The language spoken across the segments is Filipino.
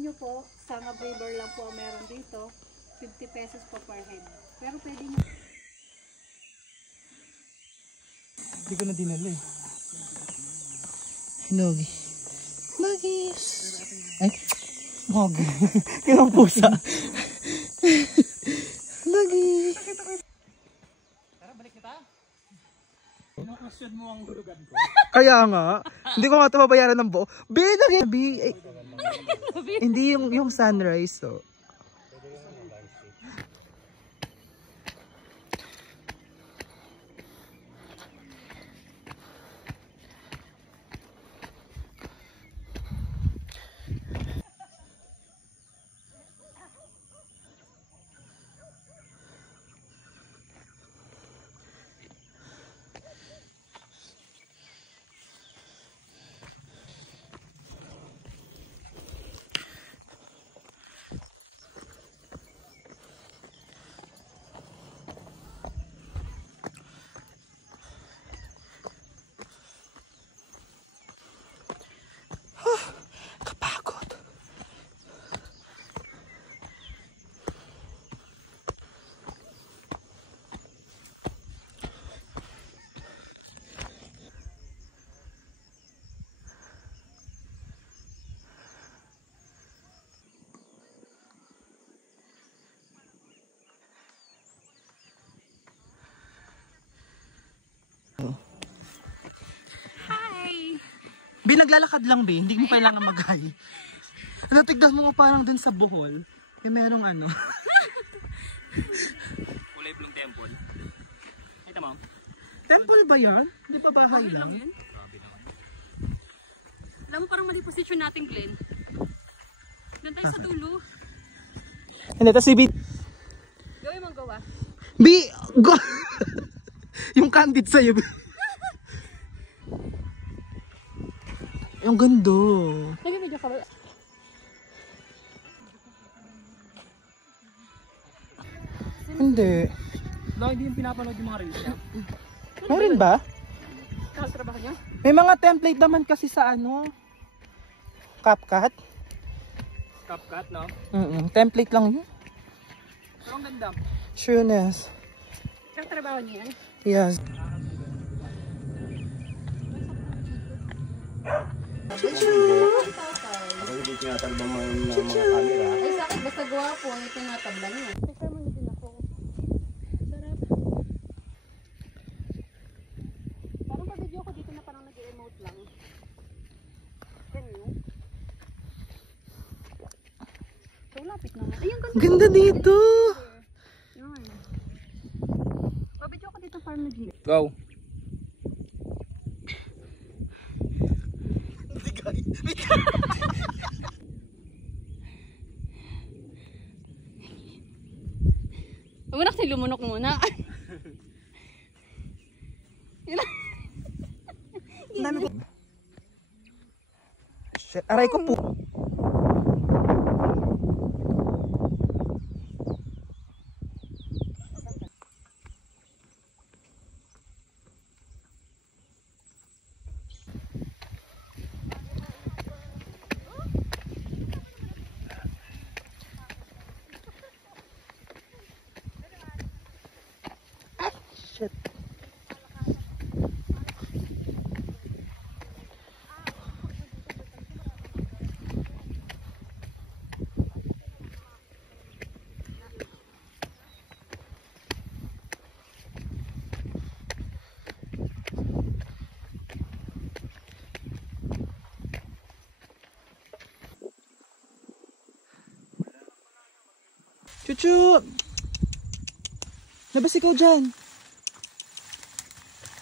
nyo po, Sangab River lang po ang meron dito, 50 pesos po per head. Pero pwede nyo. Hindi ko na dinala eh. Nogi. Nogis. Ay, Nogi. Yung pusa. Nogi. Tara, balik kita. Inukusyon mo ang hulugan ko. Kaya nga. Hindi ko nga ito mabayaran ng buo. Hindi yung sunrise. So. Kapagod. Binaglalakad lang, be. Hindi mo kailangan mag-hi. Natigdas mo parang dun sa Bohol. May merong ano. Kulay blong temple. Ito, ma'am. Temple ba yan? Hindi pa bahay lang? Yan? Alam mo, parang mali posisyon natin, Glenn. Doon tayo sa dulo. Hindi, tas si B. Gawin mong gawa. B! Go! Yung candid sa'yo, B. Yung gando. Nag-video ka ba? Hindi. Hindi yung pinapanood yung mga reels niya. Meron ba? Nakatrabaho niya? May mga template naman kasi sa ano. CapCut. CapCut, no? Template lang yun. Pero ang ganda. Sureness. Nakatrabaho niya yan? Yes. Ako hindi tinatalbang ng mga camera. Ay, sa akin, basta gwapo, ito tinatablan niya. Teka mo din ako. Sarap. Parang pa-video ko dito na parang nag-emote lang. Ganyan. So, lapit naman. Ay, ang ganda. Ganda dito. Yun. Pa-video ko dito parang nag-emote. Go! Huwag na kasi lumunok muna. Shit, aray ko po. Shit. Chuchu! Labas ikaw dyan.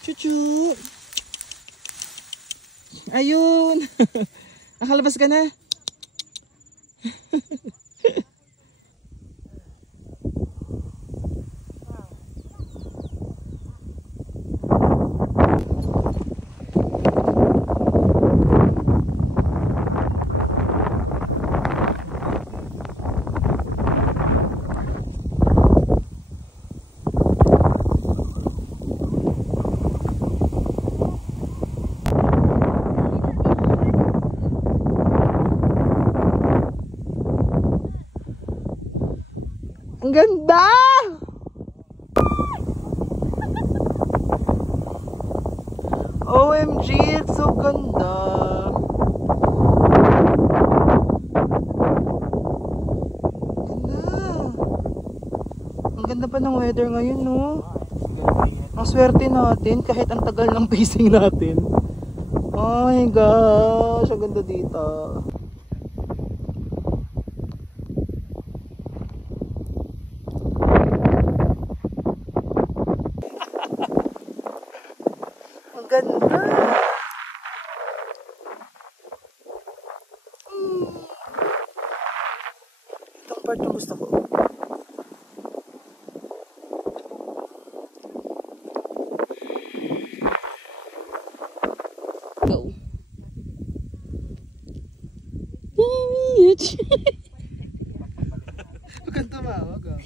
Chuchu! Ayun! Nakalabas ka na. Ang ganda! OMG, it's so ganda. Ganda. Ang ganda pa ng weather ngayon, no? Ang swerte natin kahit ang tagal ng pacing natin. Oh my gosh, ang ganda dito. Ang ganda. Itong part yung gusto ko. Go. Huwag kang tumawag ah.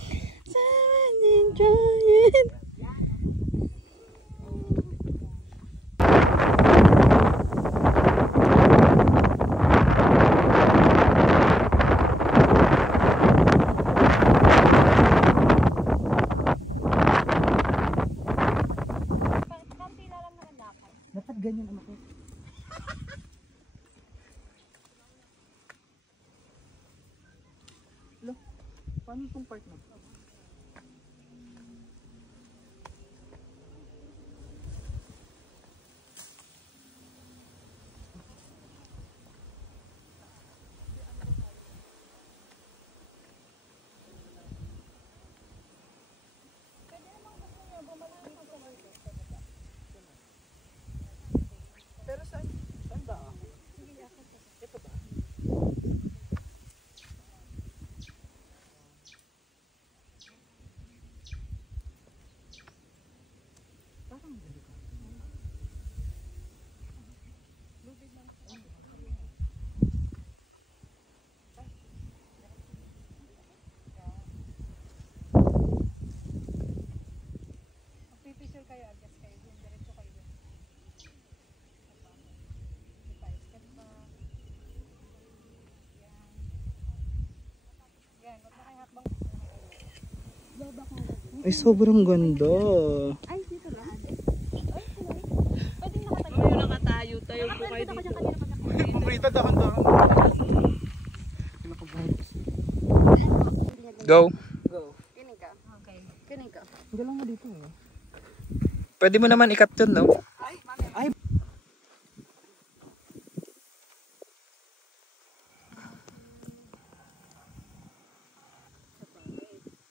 Dapat ganyan anak ko. Lo, paano itong part na? Pero saan ba? Ito ba? Parang Pipicture kayo, adjust kayo. Diretso kayo. ay sobrang ganda. Ay, dito lang. Pwede nakatayo. Tayo po kayo dito. Paborito dahan-dahan. Go. Go. Kinig ka. Okay. Kinig ka. Galang mo dito eh. Pwede mo naman ikat yun, no? Ay.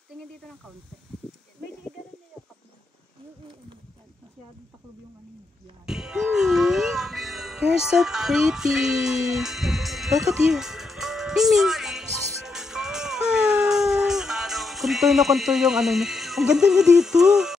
Tingin dito ng kaunti. May ganun na yung cup mo. Masyadong taklob yung ano. Yan. You're so pretty. Look at you. Mimi. Ah. Contour na contour yung ano niya. Ang ganda niya dito.